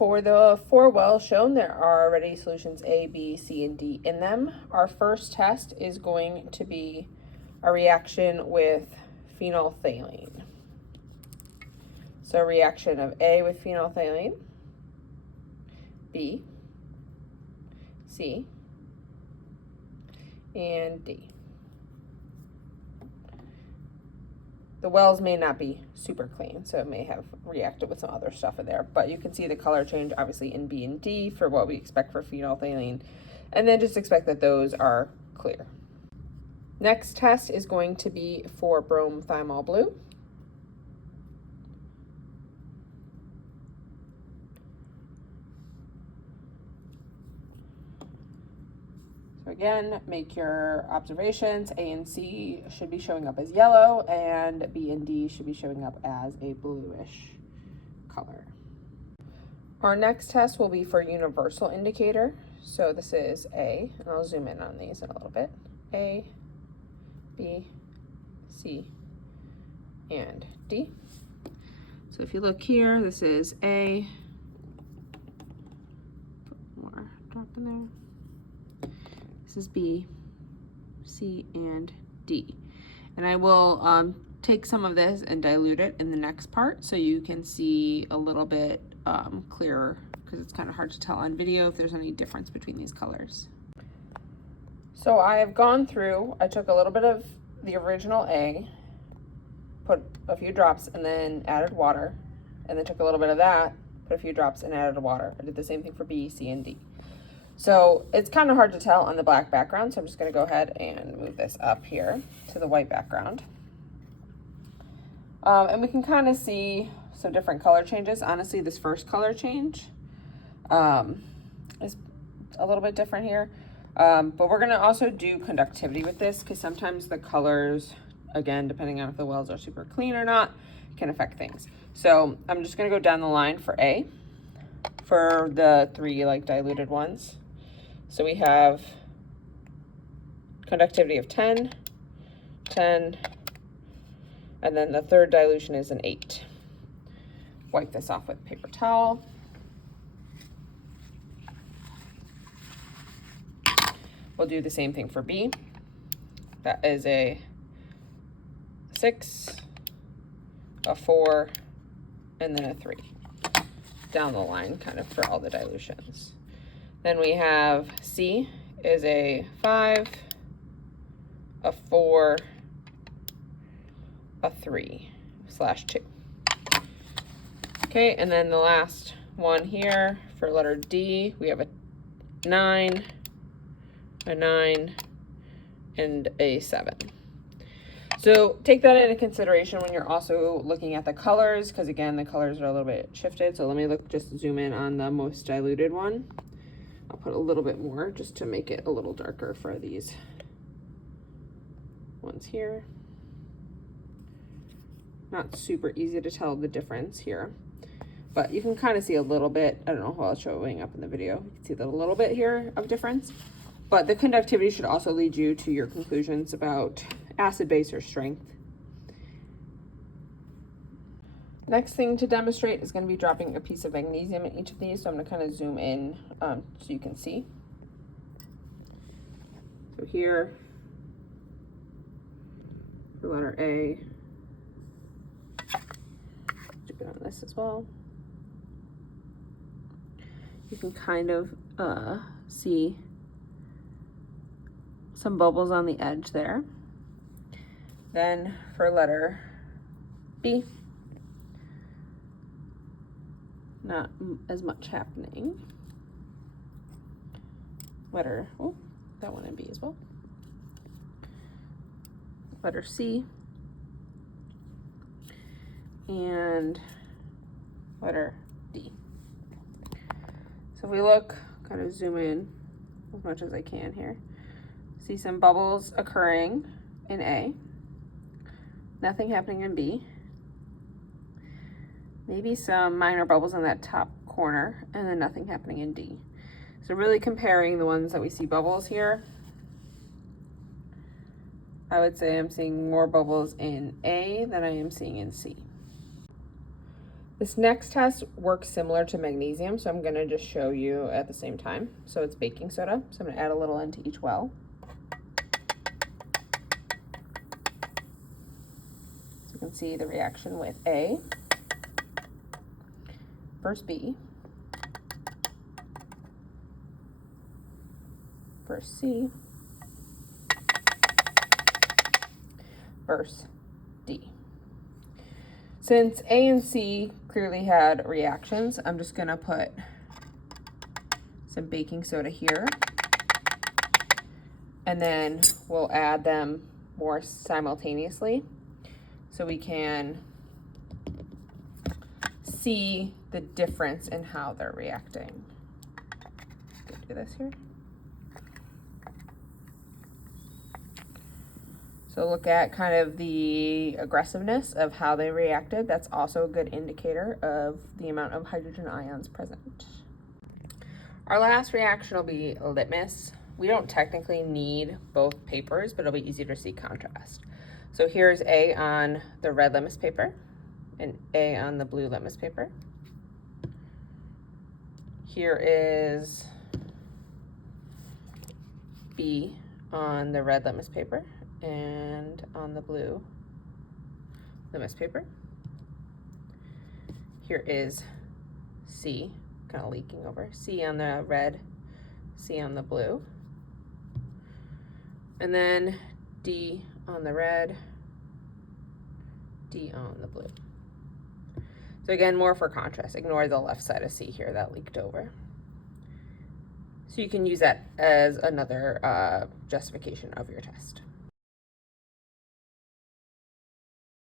For the 4 wells shown, there are already solutions A, B, C, and D in them. Our first test is going to be a reaction with phenolphthalein. So reaction of A with phenolphthalein, B, C, and D. The wells may not be super clean, so it may have reacted with some other stuff in there, but you can see the color change obviously in B and D for what we expect for phenolphthalein, and then just expect that those are clear. Next test is going to be for bromethymol blue. So again, make your observations. A and C should be showing up as yellow, and B and D should be showing up as a bluish color. Our next test will be for universal indicator. So this is A, and I'll zoom in on these in a little bit. A, B, C, and D. So if you look here, this is A. Put more drop in there. This is B, C, and D. And I will take some of this and dilute it in the next part so you can see a little bit clearer, because it's kind of hard to tell on video if there's any difference between these colors. So I have gone through, I took a little bit of the original A, put a few drops, and then added water, and then took a little bit of that, put a few drops, and added water. I did the same thing for B, C, and D. So it's kind of hard to tell on the black background, so I'm just going to go ahead and move this up here to the white background. And we can kind of see some different color changes. Honestly, this first color change is a little bit different here. But we're going to also do conductivity with this, because sometimes the colors, again, depending on if the wells are super clean or not, can affect things. So I'm just going to go down the line for A, for the 3 like diluted ones. So we have conductivity of 10, 10, and then the third dilution is an 8. Wipe this off with paper towel. We'll do the same thing for B. That is a 6, a 4, and then a 3. Down the line, kind of for all the dilutions. Then we have C is a 5, a 4, a 3/2. Okay, and then the last one here for letter D, we have a 9, a 9, and a 7. So take that into consideration when you're also looking at the colors, because again, the colors are a little bit shifted. So let me just zoom in on the most diluted one. I'll put a little bit more just to make it a little darker for these ones here. Not super easy to tell the difference here, but you can kind of see a little bit. I don't know how I'll showing up in the video. You can see that a little bit here of difference, but the conductivity should also lead you to your conclusions about acid, base, or strength. Next thing to demonstrate is going to be dropping a piece of magnesium in each of these. So I'm going to kind of zoom in so you can see. So here, for letter A, dip it on this as well. You can kind of see some bubbles on the edge there. Then for letter B, not as much happening. Letter, oh, that one in B as well. Letter C, and letter D. So if we look, kind of zoom in as much as I can here, see some bubbles occurring in A, nothing happening in B, maybe some minor bubbles in that top corner, and then nothing happening in D. So really comparing the ones that we see bubbles here, I would say I'm seeing more bubbles in A than I am seeing in C. This next test works similar to magnesium, so I'm gonna just show you at the same time. So it's baking soda, so I'm gonna add a little into each well. So you can see the reaction with A versus B versus C versus D. Since A and C clearly had reactions, I'm just gonna put some baking soda here, and then we'll add them more simultaneously so we can see the difference in how they're reacting. Do this here. So look at kind of the aggressiveness of how they reacted. That's also a good indicator of the amount of hydrogen ions present. Our last reaction will be litmus. We don't technically need both papers, but it'll be easier to see contrast. So here's A on the red litmus paper and A on the blue litmus paper. Here is B on the red litmus paper and on the blue litmus paper. Here is C, kind of leaking over. C on the red, C on the blue. And then D on the red, D on the blue. So again, more for contrast. Ignore the left side of C here that leaked over. So you can use that as another justification of your test.